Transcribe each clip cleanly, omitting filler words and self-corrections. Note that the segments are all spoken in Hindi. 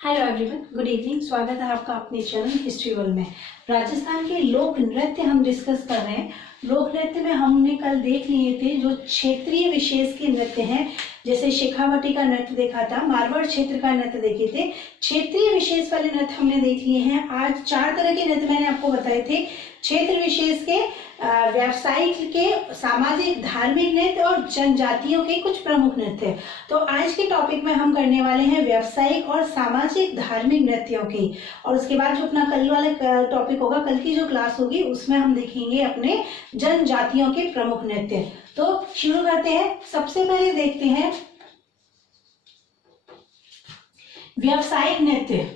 Hello everyone, good evening. स्वागत है आपका अपने चैनल हिस्ट्री वर्ल्ड में। राजस्थान के लोक नृत्य हम डिस्कस कर रहे हैं। लोक नृत्य में हमने कल देख लिए थे जो क्षेत्रीय विशेष के नृत्य हैं, जैसे शेखावटी का नृत्य देखा था, मारवाड़ क्षेत्र का नृत्य देखे थे। क्षेत्रीय विशेष वाले नृत्य हमने देख लिए हैं। आज 4 तरह के नृत्य मैंने आपको बताए थे। क्षेत्र विशेष के, व्यावसायिक के, सामाजिक, धार्मिक नृत्य और जनजातियों के कुछ प्रमुख नृत्य। तो आज के टॉपिक में हम करने वाले हैं व्यावसायिक और सामाजिक धार्मिक नृत्यों की, और उसके बाद जो अपना कल वाला टॉपिक होगा, कल की जो क्लास होगी उसमें हम देखेंगे अपने जनजातियों के प्रमुख नृत्य। तो शुरू करते हैं। सबसे पहले देखते हैं व्यावसायिक नृत्य।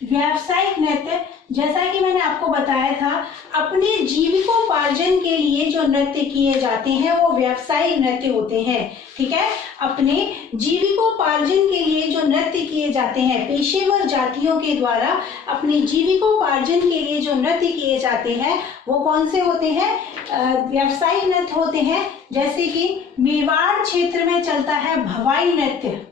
व्यावसायिक नृत्य, जैसा कि मैंने आपको बताया था, अपने जीविकोपार्जन के लिए जो नृत्य किए जाते हैं वो व्यावसायिक नृत्य होते हैं। ठीक है, अपने जीविकोपार्जन के लिए जो नृत्य किए जाते हैं, पेशेवर जातियों के द्वारा अपने जीविकोपार्जन के लिए जो नृत्य किए जाते हैं वो कौन से होते हैं? व्यावसायिक नृत्य होते हैं। जैसे कि मेवाड़ क्षेत्र में चलता है भवाई नृत्य।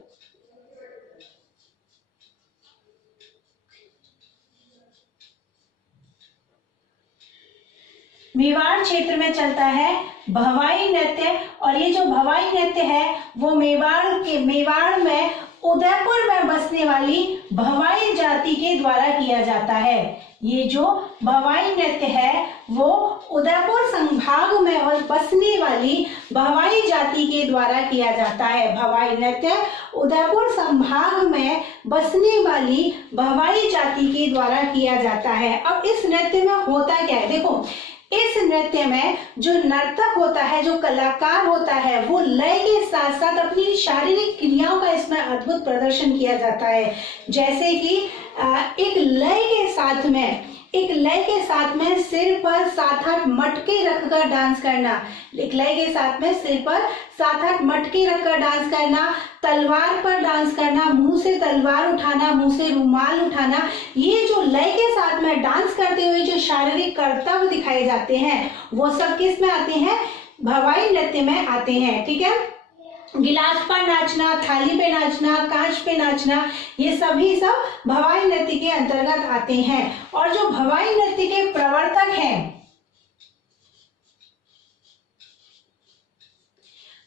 मेवाड़ क्षेत्र में चलता है भवाई नृत्य, और ये जो भवाई नृत्य है वो मेवाड़ में उदयपुर में बसने वाली भवाई जाति के द्वारा किया जाता है। ये जो भवाई नृत्य है वो उदयपुर संभाग में और बसने वाली भवाई जाति के द्वारा किया जाता है। भवाई नृत्य उदयपुर संभाग में बसने वाली भवाई जाति के द्वारा किया जाता है। अब इस नृत्य में होता क्या है? देखो, इस नृत्य में जो नर्तक होता है, जो कलाकार होता है, वो लय के साथ साथ अपनी शारीरिक क्रियाओं का इसमें अद्भुत प्रदर्शन किया जाता है। जैसे कि एक लय के साथ में सिर पर 7-8 मटके रखकर डांस करना। एक लय के साथ में सिर पर 7-8 मटके रखकर डांस करना, तलवार पर डांस करना, मुंह से तलवार उठाना, मुंह से रुमाल उठाना। ये जो लय के साथ में डांस करते हुए जो शारीरिक कर्तव्य दिखाए जाते हैं वो सब किस में आते हैं? भवाई नृत्य में आते हैं। ठीक है, गिलास पर नाचना, थाली पे नाचना, कांच पे नाचना, ये सभी सब भवाई नृत्य के अंतर्गत आते हैं। और जो भवाई नृत्य के प्रवर्तक हैं,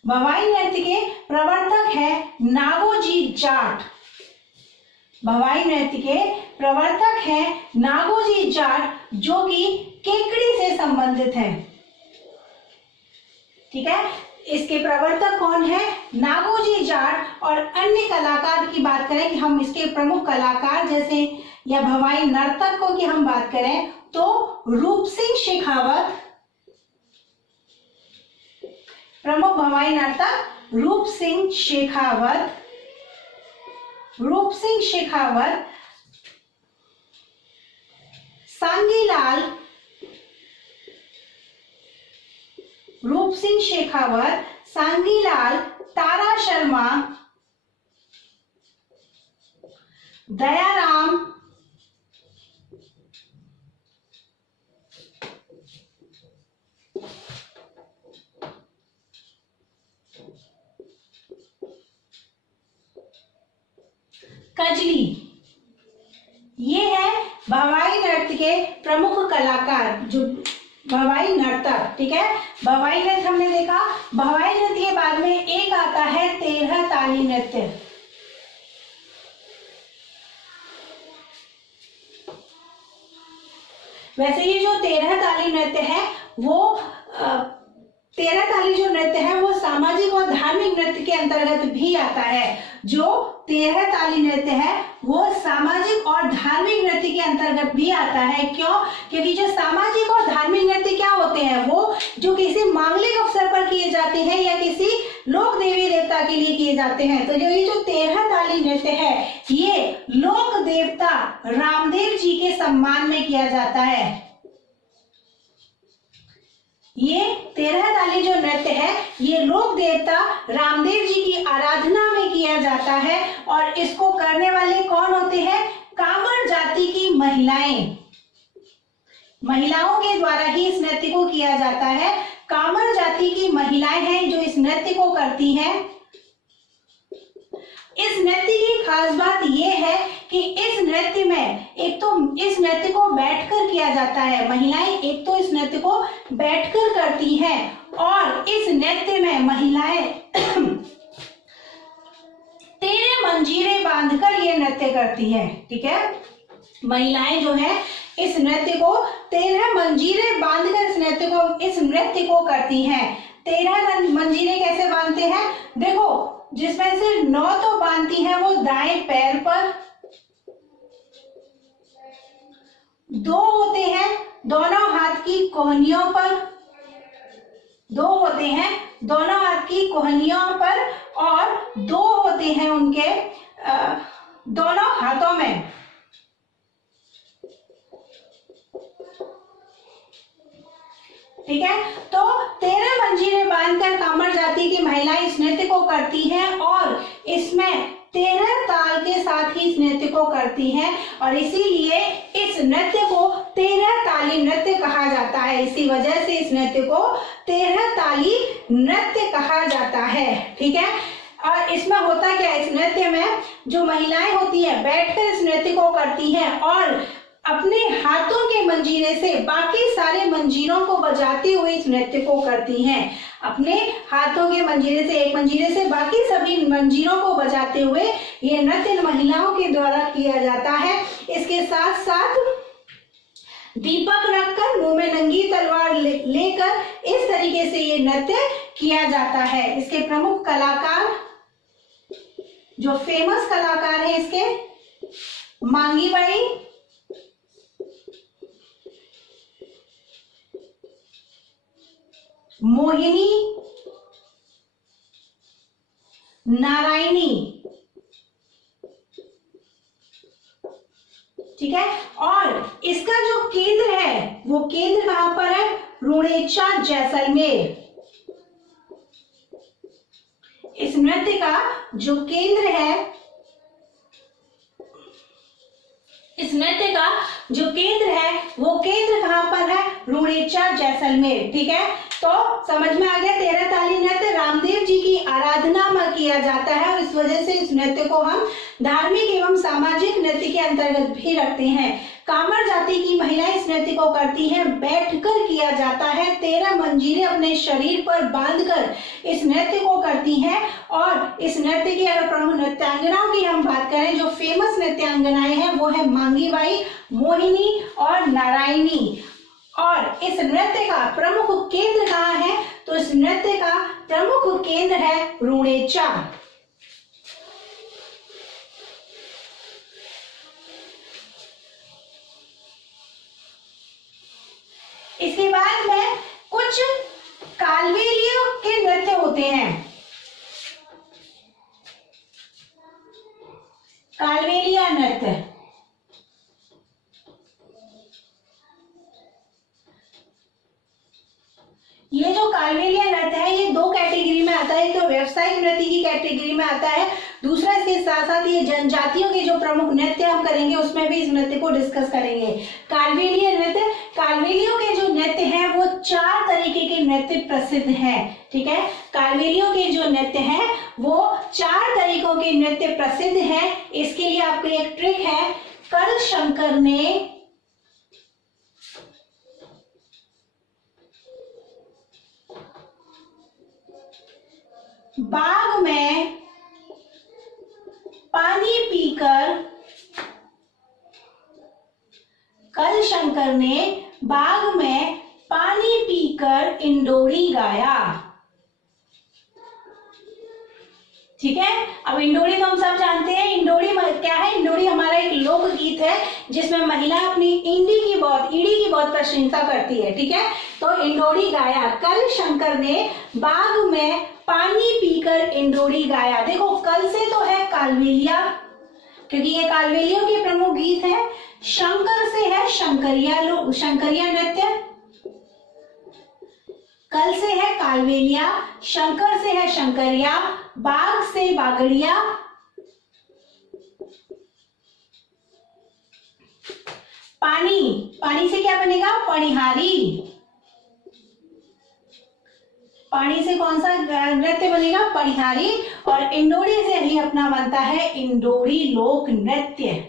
भवाई नृत्य के प्रवर्तक है नागोजी जाट। भवाई नृत्य के प्रवर्तक है नागोजी जाट, जो कि केकड़ी से संबंधित है। ठीक है, इसके प्रवर्तक कौन है? नागोजी जाट। और अन्य कलाकार की बात करें कि हम इसके प्रमुख कलाकार जैसे या भवाई नर्तकों की हम बात करें तो रूप सिंह शेखावत, प्रमुख भवाई नर्तक रूप सिंह शेखावत, सांगीलाल, रूप सिंह शेखावत, सांगीलाल, तारा शर्मा, दयाराम, कजली, ये है भवाई नृत्य के प्रमुख कलाकार, जो भवाई नर्तक। ठीक है, भवाई नृत्य हमने देखा। भवाई नृत्य के बाद में एक आता है 13 ताली नृत्य। वैसे ये जो 13 ताली नृत्य है वो 13 ताली जो नृत्य है वो सामाजिक और धार्मिक नृत्य के अंतर्गत भी आता है। जो 13 ताली नृत्य है वो सामाजिक और धार्मिक नृत्य के अंतर्गत भी आता है। क्यों? क्योंकि जो सामाजिक और धार्मिक नृत्य क्या होते हैं? वो जो किसी मांगलिक अवसर पर किए जाते हैं या किसी लोक देवी देवता के लिए किए जाते हैं। तो ये जो 13 ताली नृत्य है ये लोक देवता रामदेव जी के सम्मान में किया जाता है। ये 13 ताली जो नृत्य है ये लोक देवता रामदेव जी की आराधना में किया जाता है। और इसको करने वाले कौन होते हैं? कांवड़ जाति की महिलाएं। महिलाओं के द्वारा ही इस नृत्य को किया जाता है। कामर जाति की महिलाएं हैं जो इस नृत्य को करती हैं। इस नृत्य की खास बात यह है कि इस नृत्य में एक तो इस नृत्य को बैठकर किया जाता है। महिलाएं एक तो इस नृत्य को बैठकर करती हैं और इस नृत्य में महिलाएं 13 मंजीरे बांधकर ये नृत्य करती है। ठीक है, महिलाएं जो है इस नृत्य को 13 मंजीरे बांधकर इस नृत्य को करती हैं। 13 मंजीरे कैसे बांधते हैं? देखो, जिसमें से 9 तो बांधती हैं वो दाएं पैर पर, 2 होते हैं दोनों हाथ की कोहनियों पर, 2 होते हैं दोनों हाथ की कोहनियों पर और 2 होते हैं उनके दोनों हाथों में। ठीक है, तो 13 मंजीरे बांधकर कामर जाति की महिलाएं इस नृत्य को करती हैं और इसमें 13 ताल के साथ ही इस नृत्य को करती हैं और इसीलिए इस नृत्य को 13 ताली नृत्य कहा जाता है। इसी वजह से इस नृत्य को 13 ताली नृत्य कहा जाता है। ठीक है, और इसमें होता क्या है, इस नृत्य में जो महिलाएं होती है बैठकर इस नृत्य को करती हैं और अपने हाथों के मंजीरे से बाकी सारे मंजीरों को बजाते हुए इस नृत्य को करती हैं। अपने हाथों के मंजीरे से, एक मंजीरे से बाकी सभी मंजीरों को बजाते हुए ये नृत्य महिलाओं के द्वारा किया जाता है। इसके साथ साथ दीपक रखकर मुंह में नंगी तलवार लेकर इस तरीके से ये नृत्य किया जाता है। इसके प्रमुख कलाकार, जो फेमस कलाकार हैं इसके, मांगी बाई, मोहिनी, नारायणी। ठीक है, और इसका जो केंद्र है वो केंद्र कहां पर है? रुणेचा, जैसलमेर। इस नृत्य का जो केंद्र है, इस नृत्य का जो केंद्र है वो केंद्र कहां पर है? रुणेचा, जैसलमेर। ठीक है, तो समझ में आ गया। 13 ताली नृत्य रामदेव जी की आराधना में किया जाता है और इस वजह से इस नृत्य को हम धार्मिक एवं सामाजिक नृत्य के अंतर्गत भी रखते हैं। कामर जाति की महिलाएं इस नृत्य को करती हैं, बैठकर किया जाता है। 13 मंजीरे अपने शरीर पर बांधकर इस नृत्य को करती हैं और इस नृत्य की अगर प्रमुख नृत्यांगनाओं की हम बात करें, जो फेमस नृत्यांगनाएं हैं वो है मांगी बाई, मोहिनी और नारायणी। और इस नृत्य का प्रमुख केंद्र कहाँ है? तो इस नृत्य का प्रमुख केंद्र है रुणेचा। इसके बाद में कुछ कालबेलियों के नृत्य होते हैं। कालबेलिया नृत्य, ये जो कालबेलिया नृत्य है ये 2 कैटेगरी में आता है। तो व्यावसायिक नृत्य की कैटेगरी में आता है, दूसरा इसके साथ साथ ये जनजातियों के जो प्रमुख नृत्य हम करेंगे उसमें भी इस नृत्य को डिस्कस करेंगे। कालबेलिया नृत्य, कालबेलियों के जो नृत्य हैं वो 4 तरीके के नृत्य प्रसिद्ध हैं। ठीक है, कालबेलियों के जो नृत्य हैं वो 4 तरीकों के नृत्य प्रसिद्ध हैं। इसके लिए आपको एक ट्रिक है, कल शंकर ने बाग में पानी पीकर, कल शंकर ने बाग में पानी पीकर इंडोरी गाया। ठीक है, अब इंडोरी तो हम सब जानते हैं। इंडोरी क्या है? इंडोरी हमारा एक लोकगीत है जिसमें महिला अपनी ईड़ी की बहुत प्रशंसा करती है। ठीक है, तो इंडोरी गाया, कल शंकर ने बाग में पानी पीकर इंडोरी गाया। देखो, कल से तो है कालबेलिया, क्योंकि ये कालबेलियों के प्रमुख गीत है। शंकर से है शंकरिया नृत्य, कल से है कालबेलिया, शंकर से है शंकरिया, बाग से बागड़िया, पानी, पानी से क्या बनेगा? पनिहारी। पानी से कौन सा नृत्य बनेगा? पनिहारी। और इंडोरी से ही अपना बनता है इंडोरी लोक नृत्य।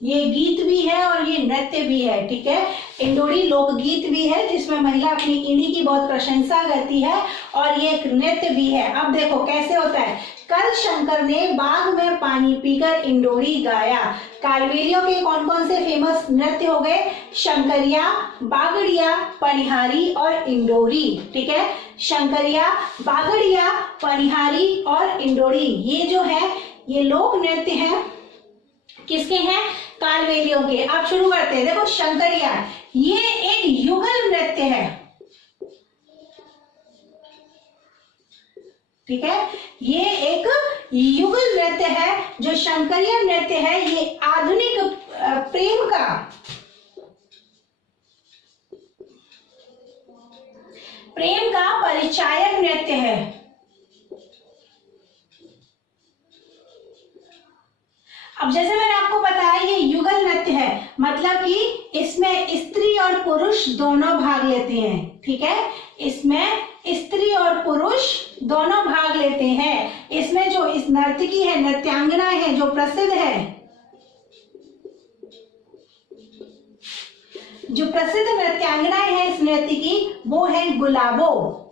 ये गीत भी है और ये नृत्य भी है, ठीक है। इंडोरी लोकगीत भी है जिसमें महिला अपनी इणी की बहुत प्रशंसा करती है और ये एक नृत्य भी है। अब देखो कैसे होता है। कल शंकर ने बाग में पानी पीकर इंडोरी गाया। कालबेलियों के कौन कौन से फेमस नृत्य हो गए? शंकरिया, बागड़िया, पनिहारी और इंडोरी, ठीक है। शंकरिया, बागड़िया, पनिहारी और इंडोरी, ये जो है ये लोक नृत्य है। किसके हैं? कालबेलियों के। अब शुरू करते हैं। देखो शंकरिया, ये एक युगल नृत्य है, ठीक है। ये एक युगल नृत्य है। जो शंकरिया नृत्य है ये आधुनिक प्रेम का परिचायक नृत्य है। अब जैसे मैंने आपको बताया ये युगल नृत्य है, मतलब कि इसमें स्त्री और पुरुष दोनों भाग लेते हैं, ठीक है। इसमें स्त्री और पुरुष दोनों भाग लेते हैं। इसमें जो इस नर्तकी है, नृत्यांगना है, जो प्रसिद्ध है, जो प्रसिद्ध नृत्यांगनाएं है इस नृत्य की, वो है गुलाबो।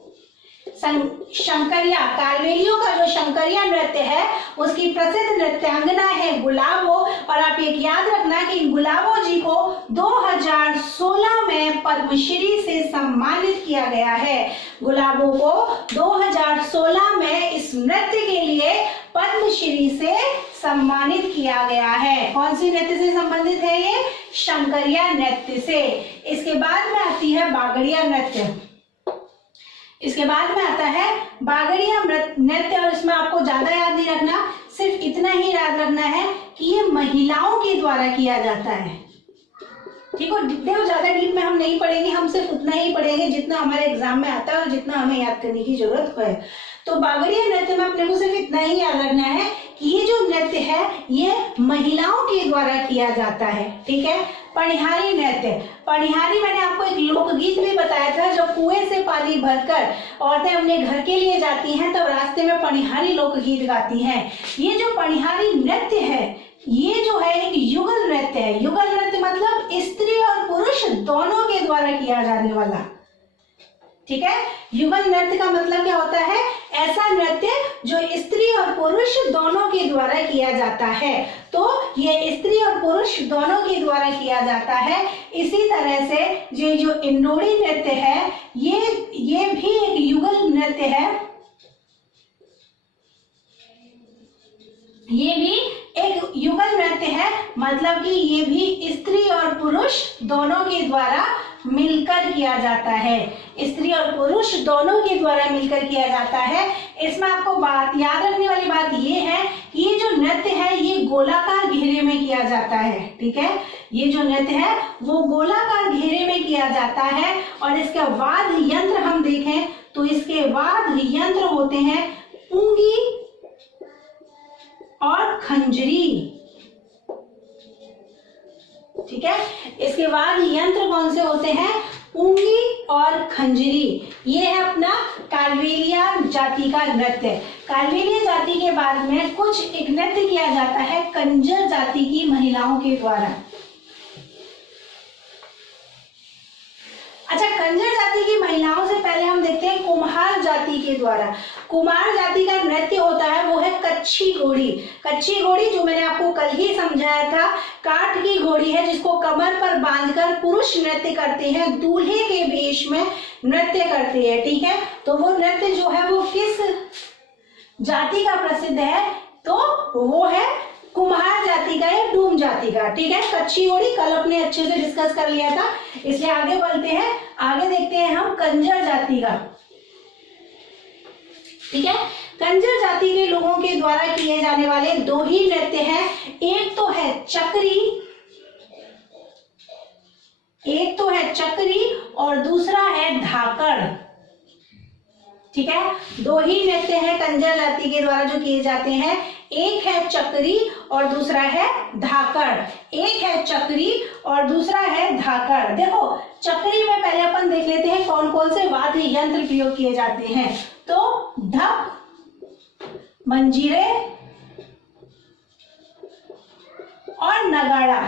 शंकरिया, कालबेलियों का जो शंकरिया नृत्य है उसकी प्रसिद्ध नृत्यांगना है गुलाबो। और आप एक याद रखना कि गुलाबो जी को 2016 में पद्मश्री से सम्मानित किया गया है। गुलाबो को 2016 में इस नृत्य के लिए पद्मश्री से सम्मानित किया गया है। कौन सी नृत्य से संबंधित है ये? शंकरिया नृत्य से। इसके बाद में आती है बागड़िया नृत्य। इसके बाद में आता है बागड़िया नृत्य। और इसमें आपको ज्यादा याद नहीं रखना, सिर्फ इतना ही याद रखना है कि ये महिलाओं के द्वारा किया जाता है, ठीक है। देखो ज्यादा डीप में हम नहीं पढ़ेंगे, हम सिर्फ उतना ही पढ़ेंगे जितना हमारे एग्जाम में आता है और जितना हमें याद करने की जरूरत है। तो बागड़िया नृत्य में अपने को सिर्फ इतना ही याद रखना है कि ये जो नृत्य है ये महिलाओं के द्वारा किया जाता है, ठीक है। पनिहारी नृत्य, पनिहारी मैंने आपको एक लोकगीत भी बताया था। जब कुएं से पानी भरकर औरतें अपने घर के लिए जाती हैं तब रास्ते में पनिहारी लोकगीत गाती हैं। ये जो पनिहारी नृत्य है ये जो है एक युगल नृत्य है। युगल नृत्य मतलब स्त्री और पुरुष दोनों के द्वारा किया जाने वाला, ठीक है। युगल नृत्य का मतलब क्या होता है? ऐसा नृत्य जो स्त्री और पुरुष दोनों के द्वारा किया जाता है। तो ये स्त्री और पुरुष दोनों के द्वारा किया जाता है। इसी तरह से ये जो इंडोरी नृत्य है ये भी एक युगल नृत्य है। ये भी एक युगल नृत्य है, मतलब कि ये भी स्त्री और पुरुष दोनों के द्वारा मिलकर किया जाता है। स्त्री और पुरुष दोनों के द्वारा मिलकर किया जाता है। इसमें आपको बात याद रखने वाली बात ये है कि ये जो नृत्य है ये गोलाकार घेरे में किया जाता है, ठीक है। ये जो नृत्य है वो गोलाकार घेरे में किया जाता है। और इसका वाद्य यंत्र हम देखें तो इसके वाद्य यंत्र होते हैं पुंगी और खंजरी, ठीक है। इसके बाद यंत्र कौन से होते हैं? पुंगी और खंजरी। ये है अपना कालबेलिया जाति का नृत्य। कालबेलिया जाति के बाद में कुछ एक नृत्य किया जाता है कंजर जाति की महिलाओं के द्वारा। अच्छा, कंजर जाति की महिलाओं से पहले हम देखते हैं कुम्हार जाति के द्वारा। कुम्हार जाति का नृत्य होता है वो है कच्छी घोड़ी। कच्छी घोड़ी जो मैंने आपको कल ही समझाया था, काठ की घोड़ी है जिसको कमर पर बांधकर पुरुष नृत्य करते हैं, दूल्हे के वेश में नृत्य करते हैं, ठीक है। तो वो नृत्य जो है वो किस जाति का प्रसिद्ध है? तो वो है कुम्हार जाति का या डूम जाति का, ठीक है। कच्छी घोड़ी कल अपने अच्छे से डिस्कस कर लिया था, इसलिए आगे बढ़ते हैं। आगे देखते हैं हम कंजर जाति का, ठीक है। कंजर जाति के लोगों के द्वारा किए जाने वाले दो ही नृत्य हैं। एक तो है चक्री और दूसरा है धाकड़, ठीक है। दो ही नृत्य हैं कंजर जाति के द्वारा जो किए जाते हैं। एक है चक्री और दूसरा है धाकड़। एक है चक्री और दूसरा है धाकड़। देखो चक्री में पहले अपन देख लेते हैं कौन कौन से वाद्य यंत्र प्रयोग किए जाते हैं। तो ढप, मंजीरे और नगाड़ा।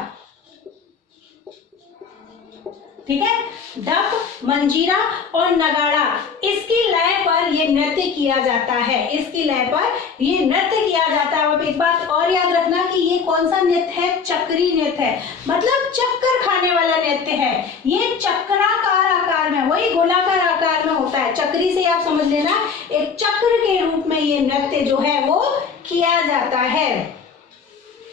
ठीक है, ढप, मंजीरा और नगाड़ा, इसकी लय पर ये नृत्य किया जाता है। इसकी लय पर ये नृत्य किया जाता है। अब एक बात और याद रखना कि ये कौन सा नृत्य है, चक्री नृत्य है, मतलब चक्कर खाने वाला नृत्य है। ये चक्राकार आकार में, वही गोलाकार आकार में होता है। चक्री से आप समझ लेना एक चक्र के रूप में ये नृत्य जो है वो किया जाता है।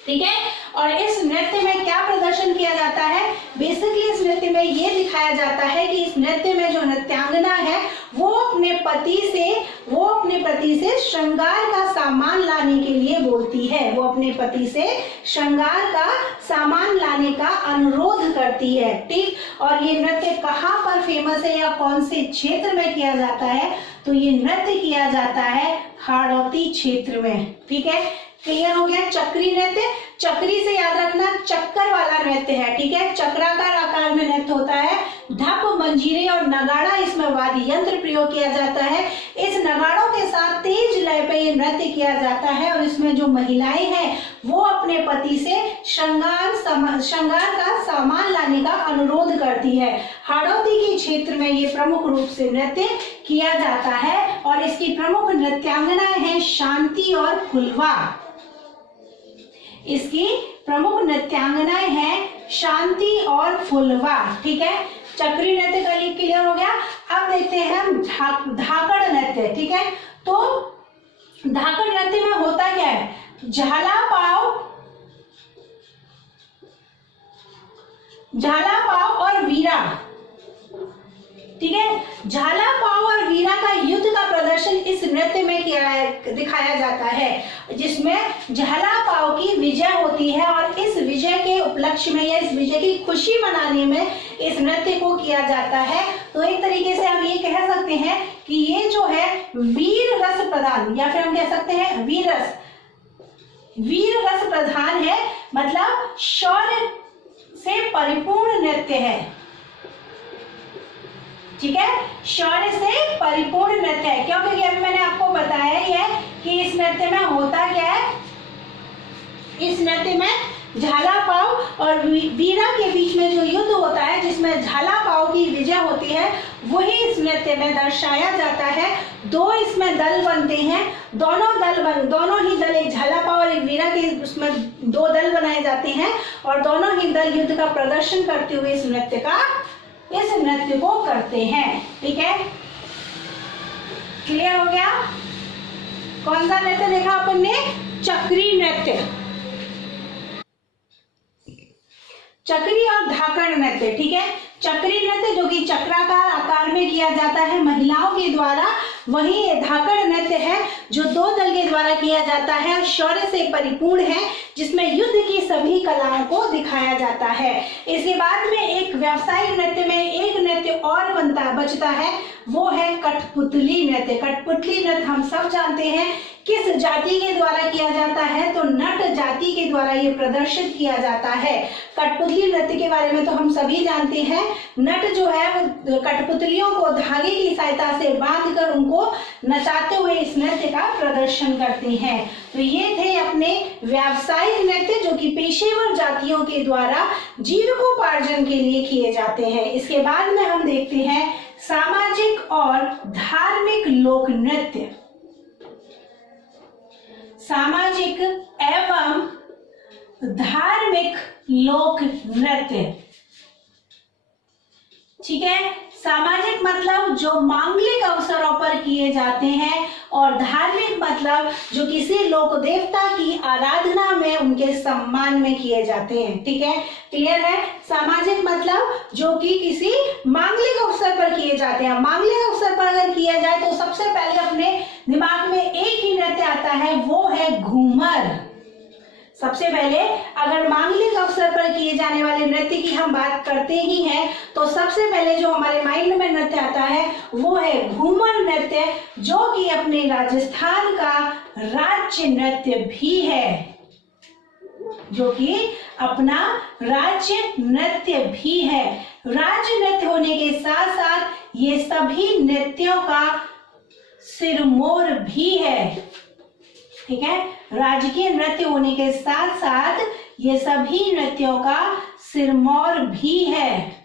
ठीक है, और इस नृत्य में क्या प्रदर्शन किया जाता है, बेसिकली इस नृत्य में ये दिखाया जाता है कि इस नृत्य में जो नृत्यांगना है वो अपने पति से श्रृंगार का सामान लाने के लिए बोलती है। वो अपने पति से श्रृंगार का सामान लाने का अनुरोध करती है। ठीक, और ये नृत्य कहाँ पर फेमस है या कौन से क्षेत्र में किया जाता है, तो ये नृत्य किया जाता है हाड़ौती क्षेत्र में। ठीक है, क्लियर हो गया। चक्री नृत्य, चक्री से याद रखना चक्कर वाला नृत्य है। ठीक है, चक्राकार आकार में नृत्य होता है। ढप, मंजीरे और नगाड़ा, इसमें वाद्य यंत्र प्रयोग किया जाता है। इस नगाड़ों के साथ तेज लय पे ये नृत्य किया जाता है और इसमें जो महिलाएं हैं वो अपने पति से श्रृंगार का सामान लाने का अनुरोध करती है। हाड़ौती के क्षेत्र में ये प्रमुख रूप से नृत्य किया जाता है और इसकी प्रमुख नृत्यांगनाएं हैं शांति और फुलवा। इसकी प्रमुख नृत्यांगनाएं हैं शांति और फुलवा। ठीक है, चक्री नृत्य का क्लियर हो गया। अब देखते हैं हम धाकड़ नृत्य। ठीक है, तो धाकड़ नृत्य में होता क्या है, झाला पाव और वीरा। ठीक है, झाला पाव और वीरा का युद्ध का प्रदर्शन इस नृत्य में दिखाया जाता है, जिसमें झाला पाव की विजय होती है और इस विजय के उपलक्ष्य में या इस विजय की खुशी मनाने में इस नृत्य को किया जाता है। तो एक तरीके से हम ये कह सकते हैं कि ये जो है वीर रस प्रधान, या फिर हम कह सकते हैं वीर रस प्रधान है, मतलब शौर्य से परिपूर्ण नृत्य है। ठीक है, शौर्य से परिपूर्ण नृत्य है, क्योंकि अभी मैंने आपको बताया ही है कि इस नृत्य में होता क्या है। इस नृत्य में झाला पाव और वीरा के बीच में जो युद्ध होता है, जिसमें झाला पाव की विजय होती है, वही इस नृत्य में दर्शाया जाता है। दो इसमें दल बनते हैं, दोनों ही दल, एक झाला पाव और एक वीरा के, उसमें दो दल बनाए जाते हैं और दोनों ही दल युद्ध का प्रदर्शन करते हुए इस नृत्य को करते हैं। ठीक है, क्लियर हो गया। कौन सा नृत्य देखा अपन ने, चक्री नृत्य, चक्री और धाकड़ नृत्य। ठीक है, चक्री नृत्य जो कि चक्राकार आकार में किया जाता है महिलाओं के द्वारा, वही धाकड़ नृत्य है जो दो दल के द्वारा किया जाता है और शौर्य से परिपूर्ण है, जिसमें युद्ध की सभी कलाओं को दिखाया जाता है। इसके बाद में एक व्यावसायिक नृत्य में एक नृत्य और बचता है, वो है कठपुतली नृत्य। कठपुतली नृत्य हम सब जानते हैं किस जाति के द्वारा किया जाता है, तो नट जाति के द्वारा ये प्रदर्शित किया जाता है। कठपुतली नृत्य के बारे में तो हम सभी जानते हैं, नट जो है वो कठपुतलियों को धागे की सहायता से बांधकर उनको नचाते हुए इस नृत्य का प्रदर्शन करते हैं। तो ये थे अपने व्यावसायिक नृत्य जो कि पेशेवर जातियों के द्वारा जीविकोपार्जन के लिए किए जाते हैं। इसके बाद में हम देखते हैं सामाजिक और धार्मिक लोक नृत्य। सामाजिक एवं धार्मिक लोक नृत्य। ठीक है, सामाजिक मतलब जो मांगलिक अवसरों पर किए जाते हैं और धार्मिक मतलब जो किसी लोक देवता की आराधना में उनके सम्मान में किए जाते हैं। ठीक है, क्लियर है। सामाजिक मतलब जो कि किसी मांगलिक अवसर पर किए जाते हैं। मांगलिक अवसर पर अगर किया जाए तो सबसे पहले अपने दिमाग में एक ही नृत्य आता है, वो है घूमर। सबसे पहले अगर मांगलिक अवसर पर किए जाने वाले नृत्य की हम बात करते ही हैं तो सबसे पहले जो हमारे माइंड में नृत्य आता है वो है घूमर नृत्य, जो कि अपने राजस्थान का राज्य नृत्य भी है, जो कि अपना राज्य नृत्य भी है। राज्य नृत्य होने के साथ साथ ये सभी नृत्यों का सिरमौर भी है। ठीक है, राजकीय नृत्य होने के साथ साथ ये सभी नृत्यों का सिरमौर भी है,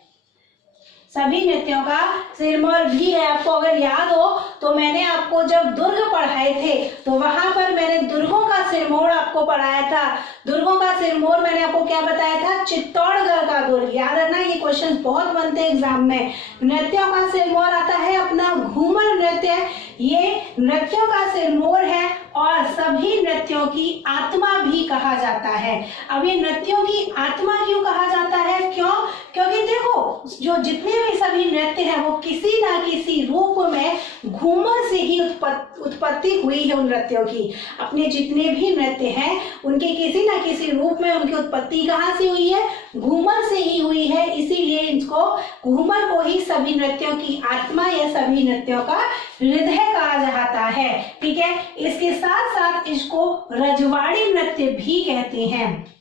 सभी नृत्यों का सिरमौर भी है। आपको अगर याद हो तो मैंने आपको जब दुर्ग पढ़ाए थे तो वहां पर मैंने दुर्गों का सिरमौर आपको पढ़ाया था। दुर्गों का सिरमौर मैंने आपको क्या बताया था? चित्तौड़गढ़ का दुर्ग। याद रखना, ये क्वेश्चन बहुत बनते हैं एग्जाम में। नृत्यों का सिरमौर आता है अपना घूमर नृत्य, ये नृत्यों का सिरमौर है और सभी नृत्यों की आत्मा भी कहा जाता है। अब ये नृत्यों की आत्मा क्यों कहा जाता है? क्यों? क्योंकि देखो, जो जितने भी सभी नृत्य हैं वो किसी ना किसी रूप में घूमर से ही उत्पत्ति हुई है। उन नृत्यों की, अपने जितने भी नृत्य हैं उनके किसी ना किसी रूप में उनकी उत्पत्ति कहाँ से हुई है? घूमर से ही हुई है। इसीलिए इसको घूमर को ही सभी नृत्यों की आत्मा या सभी नृत्यों का हृदय कहा जाता है। ठीक है, इसके साथ साथ इसको रजवाड़ी नृत्य भी कहते हैं।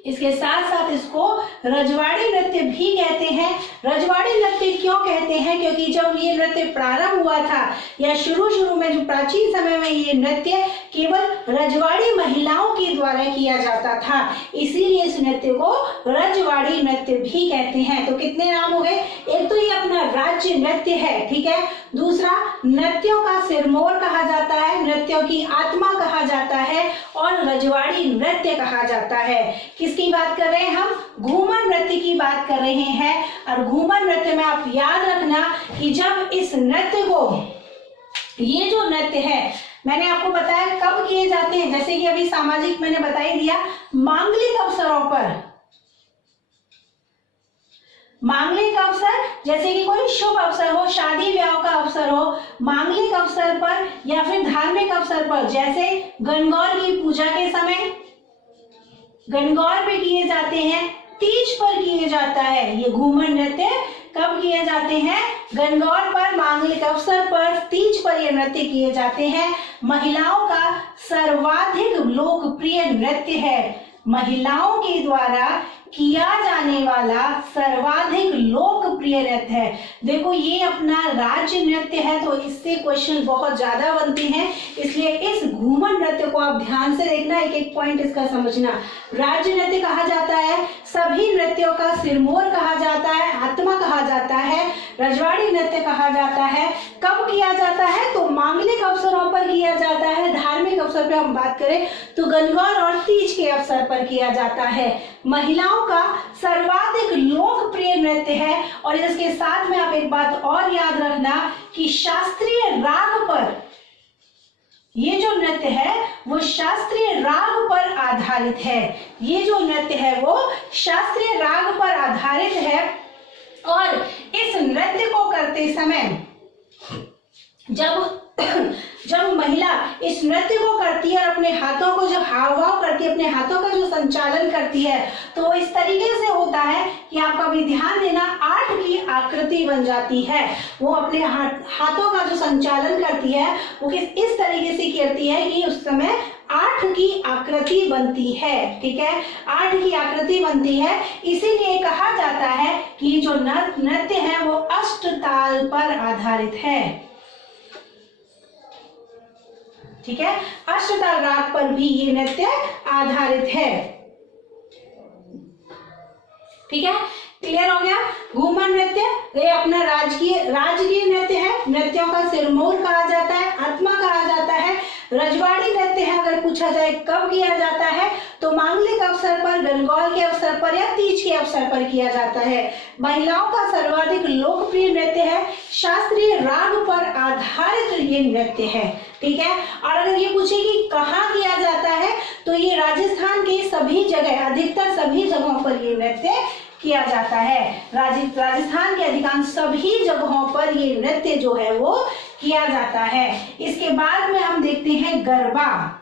इसके साथ साथ इसको रजवाड़ी नृत्य भी कहते हैं। रजवाड़ी नृत्य क्यों कहते हैं? क्योंकि जब ये नृत्य प्रारंभ हुआ था या शुरू में जो प्राचीन समय में ये नृत्य केवल रजवाड़ी महिलाओं के द्वारा किया जाता था, इसीलिए इस नृत्य को रजवाड़ी नृत्य भी कहते हैं। तो कितने नाम हो गए? एक तो ये अपना राज्य नृत्य है, ठीक है। दूसरा, नृत्यों का सिरमौर कहा जाता है, नृत्यों की आत्मा कहा जाता है और रजवाड़ी नृत्य कहा जाता है। किसकी बात कर रहे हैं हम? घूमर नृत्य की बात कर रहे हैं। और घूमर नृत्य में आप याद रखना कि जब इस नृत्य को, ये जो नृत्य है मैंने आपको बताया कब किए जाते हैं, जैसे कि अभी सामाजिक मैंने बता ही दिया, मांगलिक अवसरों पर। मांगलिक अवसर जैसे कि कोई शुभ अवसर हो, शादी ब्याह का अवसर हो, मांगलिक अवसर पर या फिर धार्मिक अवसर पर, जैसे गणगौर की पूजा के समय गणगौर पे किए जाते हैं, तीज पर किए जाता है। ये घूमर नृत्य कब किए जाते हैं? गणगौर पर, मांगलिक अवसर पर, तीज पर ये नृत्य किए जाते हैं। महिलाओं का सर्वाधिक लोकप्रिय नृत्य है, महिलाओं के द्वारा किया जाने वाला सर्वाधिक लोकप्रिय नृत्य है। देखो, ये अपना राज्य नृत्य है तो इससे क्वेश्चन बहुत ज्यादा बनते हैं, इसलिए इस घूमर नृत्य को आप ध्यान से देखना, एक एक पॉइंट इसका समझना। राज्य नृत्य कहा जाता है, सभी नृत्यों का सिरमौर कहा जाता है, आत्मा कहा जाता है, रजवाड़ी नृत्य कहा जाता है। कब किया जाता है? तो मांगलिक अवसरों पर किया जाता है। धार्मिक अवसर पर हम बात करें तो गणगौर और तीज के अवसर पर किया जाता है। महिलाओं का सर्वाधिक लोकप्रिय नृत्य है। और इसके साथ में आप एक बात और याद रखना कि शास्त्रीय राग पर ये जो नृत्य है वो शास्त्रीय राग पर आधारित है। ये जो नृत्य है वो शास्त्रीय राग पर आधारित है। और इस नृत्य को करते समय जब महिला इस नृत्य को करती है और अपने हाथों को जो हाव भाव करती है, अपने हाथों का जो संचालन करती है, तो इस तरीके से होता है कि आपका भी ध्यान देना, 8 की आकृति बन जाती है। वो अपने हाथों का जो संचालन करती है वो इस तरीके से करती है कि उस समय 8 की आकृति बनती है। ठीक है, 8 की आकृति बनती है। इसीलिए कहा जाता है कि जो नृत्य है वो अष्टताल पर आधारित है। ठीक है, अष्टताल राग पर भी ये नृत्य आधारित है। ठीक है, क्लियर हो गया? घूमर नृत्य ये अपना राजकीय नृत्य है, नृत्यों का सिरमौर कहा जाता है, आत्मा कहा जाता है। रजवाड़ी नृत्य है, अगर पूछा जाए कब किया जाता है तो मांगलिक अवसर पर, गणगौर के अवसर पर या तीज के अवसर पर किया जाता है। महिलाओं का सर्वाधिक लोकप्रिय नृत्य है, शास्त्रीय राग पर आधारित ये नृत्य है। ठीक है, और अगर ये पूछे कि कहाँ किया जाता है तो ये राजस्थान के सभी जगह, अधिकतर सभी जगहों पर ये नृत्य किया जाता है। राजस्थान के अधिकांश सभी जगहों पर ये नृत्य जो है वो किया जाता है। इसके बाद में हम देखते हैं गरबा।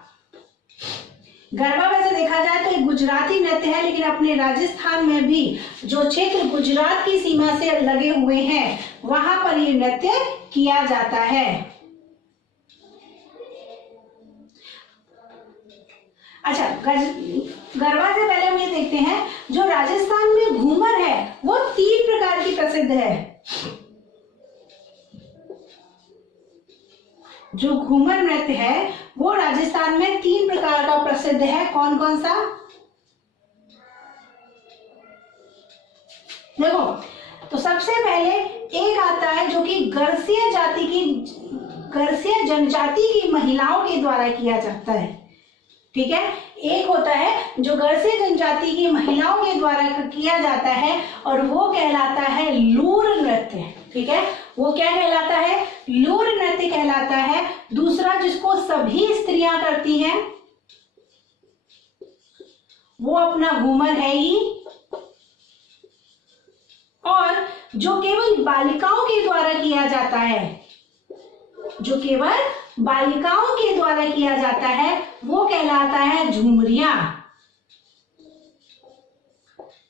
गरबा वैसे देखा जाए तो एक गुजराती नृत्य है, लेकिन अपने राजस्थान में भी जो क्षेत्र गुजरात की सीमा से लगे हुए हैं वहां पर ये नृत्य किया जाता है। अच्छा, गरबा से पहले हम ये देखते हैं जो राजस्थान में घूमर है वो 3 प्रकार की प्रसिद्ध है। जो घूमर नृत्य है वो राजस्थान में 3 प्रकार का प्रसिद्ध है। कौन कौन सा? देखो, तो सबसे पहले एक आता है जो कि गरसिया जनजाति की महिलाओं के द्वारा किया जाता है। ठीक है, एक होता है जो गरसिया जनजाति की महिलाओं के द्वारा किया जाता है और वो कहलाता है लूर नृत्य। ठीक है, वो क्या कहलाता है? लूर नृत्य कहलाता है। दूसरा जिसको सभी स्त्रियां करती हैं वो अपना घूमर है ही, और जो केवल बालिकाओं के द्वारा किया जाता है, जो केवल बालिकाओं के द्वारा किया जाता है वो कहलाता है झूमरिया।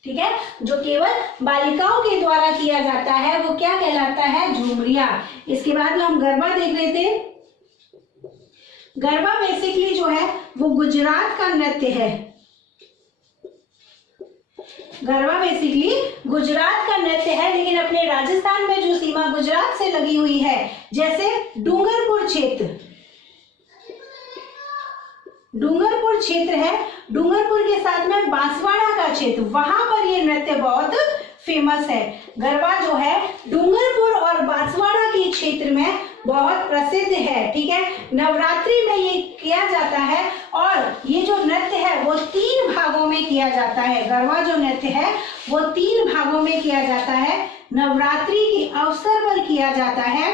ठीक है, जो केवल बालिकाओं के द्वारा किया जाता है वो क्या कहलाता है? झूमरिया। इसके बाद में हम गरबा देख रहे थे। गरबा बेसिकली जो है वो गुजरात का नृत्य है। गरबा बेसिकली गुजरात का नृत्य है, लेकिन अपने राजस्थान में जो सीमा गुजरात से लगी हुई है, जैसे डूंगरपुर क्षेत्र है, डूंगरपुर के साथ में बांसवाड़ा का क्षेत्र, वहां पर ये नृत्य बहुत फेमस है। गरबा जो है डूंगरपुर और बांसवाड़ा के क्षेत्र में बहुत प्रसिद्ध है। ठीक है, नवरात्रि में ये किया जाता है और ये जो नृत्य है वो 3 भागों में किया जाता है। गरबा जो नृत्य है वो 3 भागों में किया जाता है। नवरात्रि के अवसर पर किया जाता है।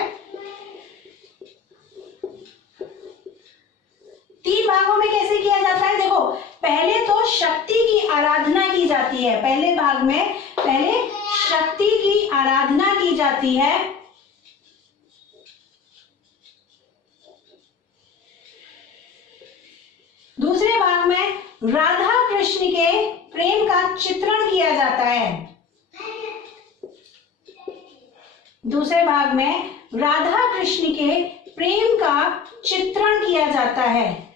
3 भागों में कैसे किया जाता है? देखो, पहले तो शक्ति की आराधना की जाती है। पहले भाग में पहले शक्ति की आराधना की जाती है। दूसरे भाग में राधा कृष्ण के प्रेम का चित्रण किया जाता है। दूसरे भाग में राधा कृष्ण के प्रेम का चित्रण किया जाता है।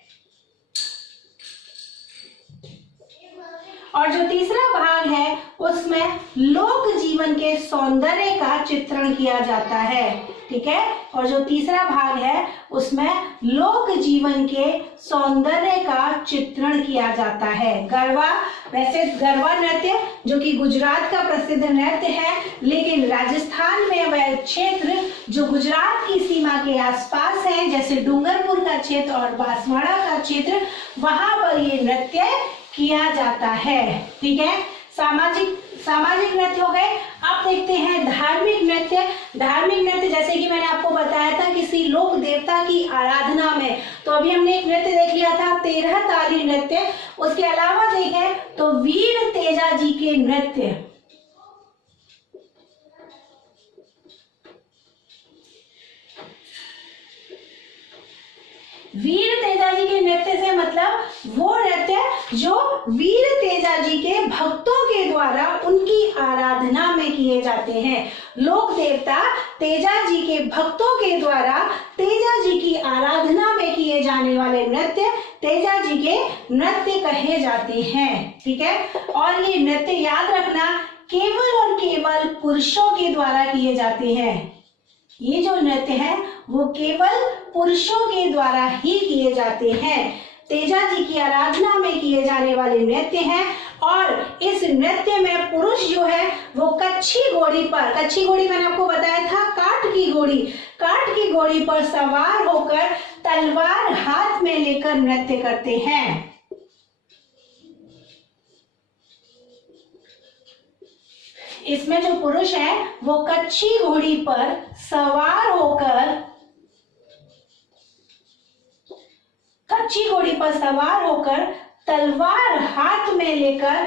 और जो तीसरा भाग है उसमें लोक जीवन के सौंदर्य का चित्रण किया जाता है। ठीक है, और जो तीसरा भाग है उसमें लोक जीवन के सौंदर्य का चित्रण किया जाता है। गरबा, वैसे गरबा नृत्य जो कि गुजरात का प्रसिद्ध नृत्य है, लेकिन राजस्थान में वह क्षेत्र जो गुजरात की सीमा के आसपास है, जैसे डूंगरपुर का क्षेत्र और बांसवाड़ा का क्षेत्र, वहां पर ये नृत्य किया जाता है। ठीक है, सामाजिक नृत्य हो गए। अब देखते हैं धार्मिक नृत्य। धार्मिक नृत्य जैसे कि मैंने आपको बताया था किसी लोक देवता की आराधना में, तो अभी हमने एक नृत्य देख लिया था 13 ताली नृत्य। उसके अलावा देखें तो वीर तेजा जी के नृत्य। वीर तेजा जी के नृत्य से मतलब वो नृत्य जो वीर तेजा जी के भक्तों के द्वारा उनकी आराधना में किए जाते हैं। लोक देवता तेजा जी के भक्तों के द्वारा तेजा जी की आराधना में किए जाने वाले नृत्य तेजा जी के नृत्य कहे जाते हैं। ठीक है, और ये नृत्य याद रखना केवल और केवल पुरुषों के द्वारा किए जाते हैं। ये जो नृत्य है वो केवल पुरुषों के द्वारा ही किए जाते हैं। तेजा जी की आराधना में किए जाने वाले नृत्य हैं। और इस नृत्य में पुरुष जो है वो कच्छी घोड़ी पर, कच्छी घोड़ी मैंने आपको बताया था काठ की घोड़ी पर सवार होकर तलवार हाथ में लेकर नृत्य करते हैं। इसमें जो पुरुष है वो कच्छी घोड़ी पर सवार होकर तलवार हाथ में लेकर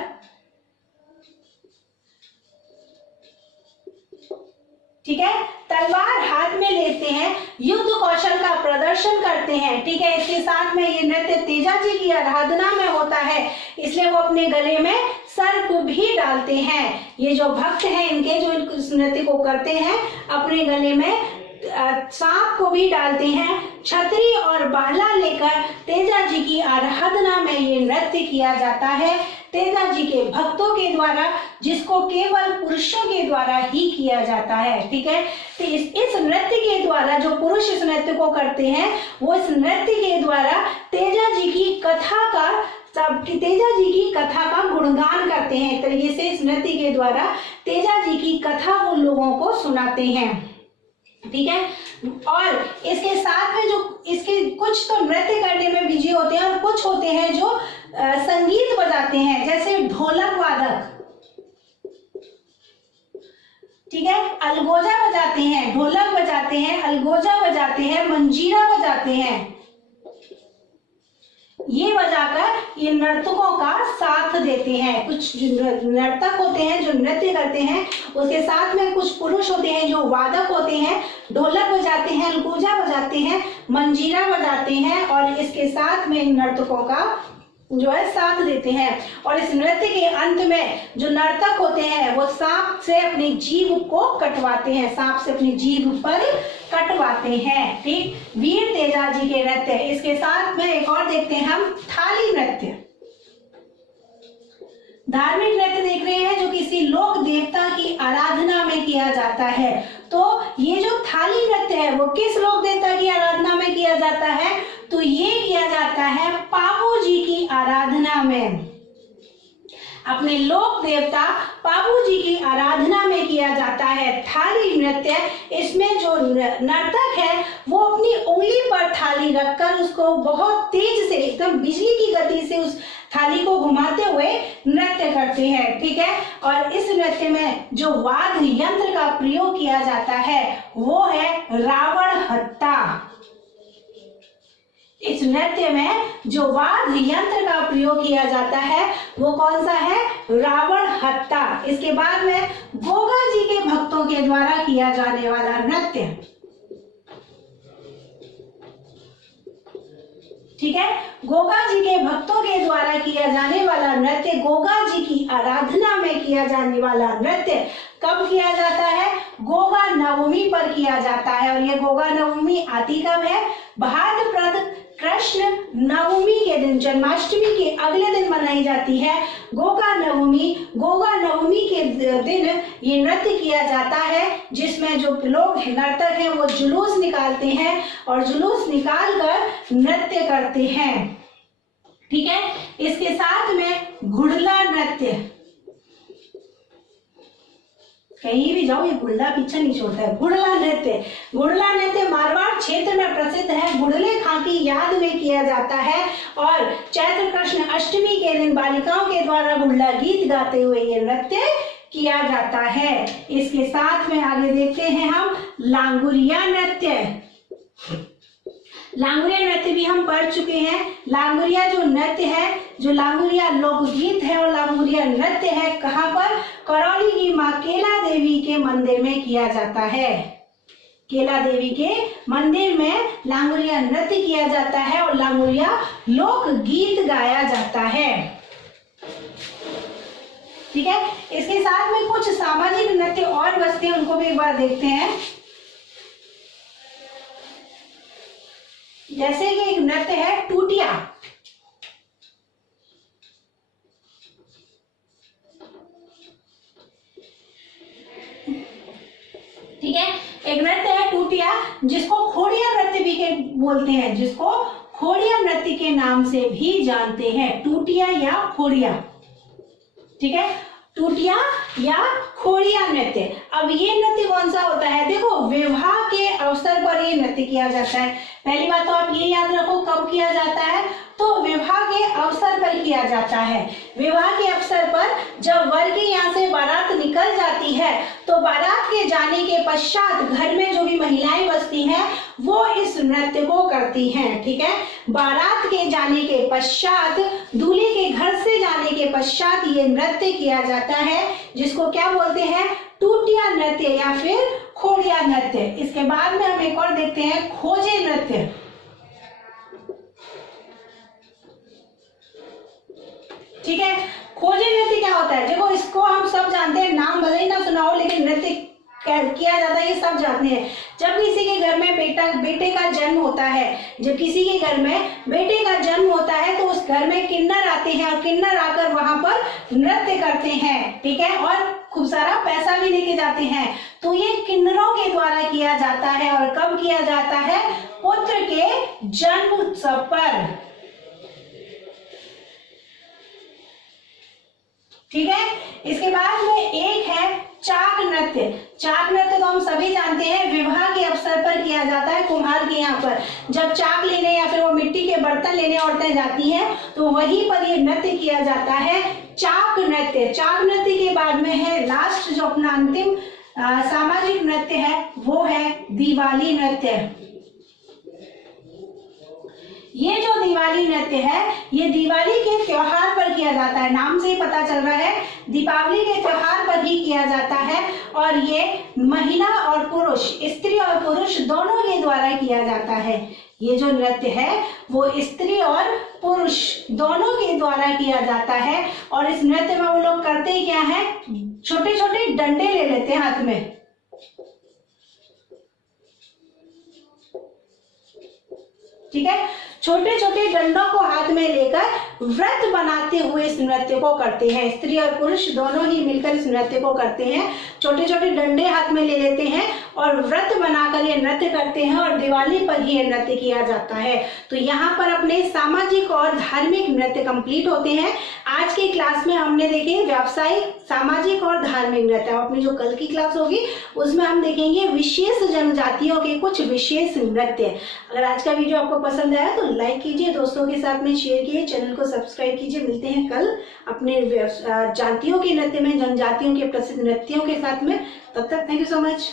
ठीक है, तलवार हाथ में लेते हैं, युद्ध कौशल का प्रदर्शन करते हैं। ठीक है, इसके साथ में ये नृत्य तेजा जी की आराधना में होता है, इसलिए वो अपने गले में सर्प भी डालते हैं। ये जो भक्त हैं इनके, जो इस नृत्य को करते हैं, अपने गले में सांप को भी डालते हैं। छतरी और बाला लेकर तेजा जी की आराधना में ये नृत्य किया जाता है, तेजा जी के भक्तों के द्वारा, जिसको केवल पुरुषों के द्वारा ही किया जाता है। ठीक है, तो इस नृत्य के द्वारा जो पुरुष इस नृत्य को करते हैं, वो इस नृत्य के द्वारा तेजा जी की कथा का गुणगान करते हैं। एक तरीके से इस नृत्य के द्वारा तेजा जी की कथा वो लोगों को सुनाते हैं। ठीक है, और इसके साथ में जो इसके कुछ तो नृत्य करने में बिजी होते हैं और कुछ होते हैं जो संगीत बजाते हैं, जैसे ढोलक वादक। ठीक है, अलगोजा बजाते हैं, ढोलक बजाते हैं, अलगोजा बजाते हैं, मंजीरा बजाते हैं। ये बजाकर ये नर्तकों का साथ देते हैं। कुछ नर्तक होते हैं जो नृत्य करते हैं, उसके साथ में कुछ पुरुष होते हैं जो वादक होते हैं, ढोलक बजाते हैं, अलगोजा बजाते हैं, मंजीरा बजाते हैं, और इसके साथ में नर्तकों का जो है साथ देते हैं। और इस नृत्य के अंत में जो नर्तक होते हैं वो सांप से अपनी जीभ को कटवाते हैं, सांप से अपनी जीभ पर कटवाते हैं। ठीक, वीर तेजा जी के नृत्य। इसके साथ में एक और देखते हैं हम, थाली नृत्य। धार्मिक नृत्य देख रहे हैं जो किसी लोक देवता की आराधना में किया जाता है। तो ये जो थाली नृत्य है वो किस लोक देवता की आराधना में किया जाता है? तो ये किया जाता है पाबू जी की आराधना में। अपने लोक देवता पाबू जी की आराधना में किया जाता है थाली नृत्य। इसमें जो नर्तक है वो अपनी उंगली पर थाली रखकर उसको बहुत तेज से, एकदम बिजली की गति से उस थाली को घुमाते हुए नृत्य करते हैं। ठीक है, और इस नृत्य में जो वाद्य यंत्र का प्रयोग किया जाता है वो है रावण हत्ता। इस नृत्य में जो वाद्य यंत्र का प्रयोग किया जाता है वो कौन सा है? रावण हत्ता। इसके बाद में गोगा जी के भक्तों के द्वारा किया जाने वाला नृत्य। ठीक है, गोगा जी के भक्तों के द्वारा किया जाने वाला नृत्य, गोगा जी की आराधना में किया जाने वाला नृत्य कब किया जाता है? गोगा नवमी पर किया जाता है। और ये गोगा नवमी आती कब है? भाद्रपद कृष्ण नवमी के दिन, जन्माष्टमी के अगले दिन मनाई जाती है गोगा नवमी। गोगा नवमी के दिन ये नृत्य किया जाता है, जिसमें जो लोग नर्तक हैं वो जुलूस निकालते हैं और जुलूस निकालकर नृत्य करते हैं। ठीक है, इसके साथ में घुड़ला नृत्य। कहीं भी जाओ ये घुड़ला पीछे नहीं छोड़ता है। घुड़ला नृत्य, घुड़ला नृत्य मारवाड़ क्षेत्र में प्रसिद्ध है। घुड़ले खां की याद में किया जाता है और चैत्र कृष्ण अष्टमी के दिन बालिकाओं के द्वारा घुड़ला गीत गाते हुए ये नृत्य किया जाता है। इसके साथ में आगे देखते हैं हम लांगुरिया नृत्य। लांगुरिया नृत्य भी हम पढ़ चुके हैं। लांगुरिया जो नृत्य है, जो लांगुरिया लोकगीत है और लांगुरिया नृत्य है, कहाँ पर? करौली की माँ केला देवी के मंदिर में किया जाता है। केला देवी के मंदिर में लांगुरिया नृत्य किया जाता है और लांगुरिया लोकगीत गाया जाता है। ठीक है, इसके साथ में कुछ सामाजिक नृत्य और बचते हैं, उनको भी एक बार देखते हैं। जैसे कि एक नृत्य है टूटिया। ठीक है, एक नृत्य है टूटिया, जिसको खोड़िया नृत्य भी के बोलते हैं, जिसको खोड़िया नृत्य के नाम से भी जानते हैं, टूटिया या खोड़िया। ठीक है, टूटिया या खोड़िया नृत्य। अब ये नृत्य कौन सा होता है? देखो, विवाह के अवसर पर ये नृत्य किया जाता है। पहली बात तो आप ये याद रखो, कब किया जाता है? तो विवाह के अवसर पर किया जाता है। विवाह के अवसर पर जब वर के यहाँ से बारात निकल जाती है तो बारात के जाने के पश्चात घर में जो भी महिलाएं बसती हैं वो इस नृत्य को करती हैं। ठीक है, बारात के जाने के पश्चात, दूल्हे के घर से जाने के पश्चात ये नृत्य किया जाता है, जिसको क्या बोलते हैं? टूटिया नृत्य या फिर खोड़िया किया नृत्य। इसके बाद में हम एक और देखते हैं खोजे नृत्य। ठीक है, खोजे नृत्य क्या होता है? देखो इसको हम सब जानते हैं, नाम भले ही ना सुना हो लेकिन नृत्य किया जाता है ये सब जानते हैं। जब किसी के घर में बेटे का जन्म होता है, जब किसी के घर में बेटे का जन्म होता है तो उस घर में किन्नर आते हैं और किन्नर आकर वहां पर नृत्य करते हैं। ठीक है, और खूब सारा पैसा भी लेके जाते हैं। तो ये किन्नरों के द्वारा किया जाता है। और कब किया जाता है? पुत्र के जन्म उत्सव पर। ठीक है, इसके बाद में एक है चाक नृत्य। चाक नृत्य तो हम सभी जानते हैं, विवाह के अवसर पर किया जाता है कुम्हार के यहाँ पर। जब चाक लेने या फिर वो मिट्टी के बर्तन लेने औरतें जाती हैं तो वहीं पर ये नृत्य किया जाता है, चाक नृत्य। चाक नृत्य के बाद में है लास्ट जो अपना अंतिम सामाजिक नृत्य है वो है दिवाली नृत्य। ये जो दिवाली नृत्य है ये दिवाली के त्योहार पर किया जाता है। नाम से ही पता चल रहा है दीपावली के त्योहार पर ही किया जाता है। और ये महिला और पुरुष, स्त्री और पुरुष दोनों के द्वारा किया जाता है। ये जो नृत्य है वो स्त्री और पुरुष दोनों के द्वारा किया जाता है। और इस नृत्य में वो लोग करते क्या है? छोटे छोटे डंडे ले लेते हैं हाथ में। ठीक है, छोटे छोटे डंडों को हाथ में लेकर व्रत बनाते हुए इस नृत्य को करते हैं। स्त्री और पुरुष दोनों ही मिलकर इस नृत्य को करते हैं। छोटे छोटे डंडे हाथ में ले लेते हैं और व्रत बनाकर ये नृत्य करते हैं और दिवाली पर ही ये नृत्य किया जाता है। तो यहाँ पर अपने सामाजिक और धार्मिक नृत्य कंप्लीट होते हैं। आज की क्लास में हमने देखे व्यावसायिक, सामाजिक और धार्मिक नृत्य। अपनी जो कल की क्लास होगी उसमें हम देखेंगे विशेष जनजातियों के कुछ विशेष नृत्य। अगर आज का वीडियो आपको पसंद आया तो लाइक कीजिए, दोस्तों के साथ में शेयर कीजिए, चैनल को सब्सक्राइब कीजिए। मिलते हैं कल अपने जातियों के नृत्य में, जनजातियों के प्रसिद्ध नृत्यों के साथ में। तब तक थैंक यू सो मच।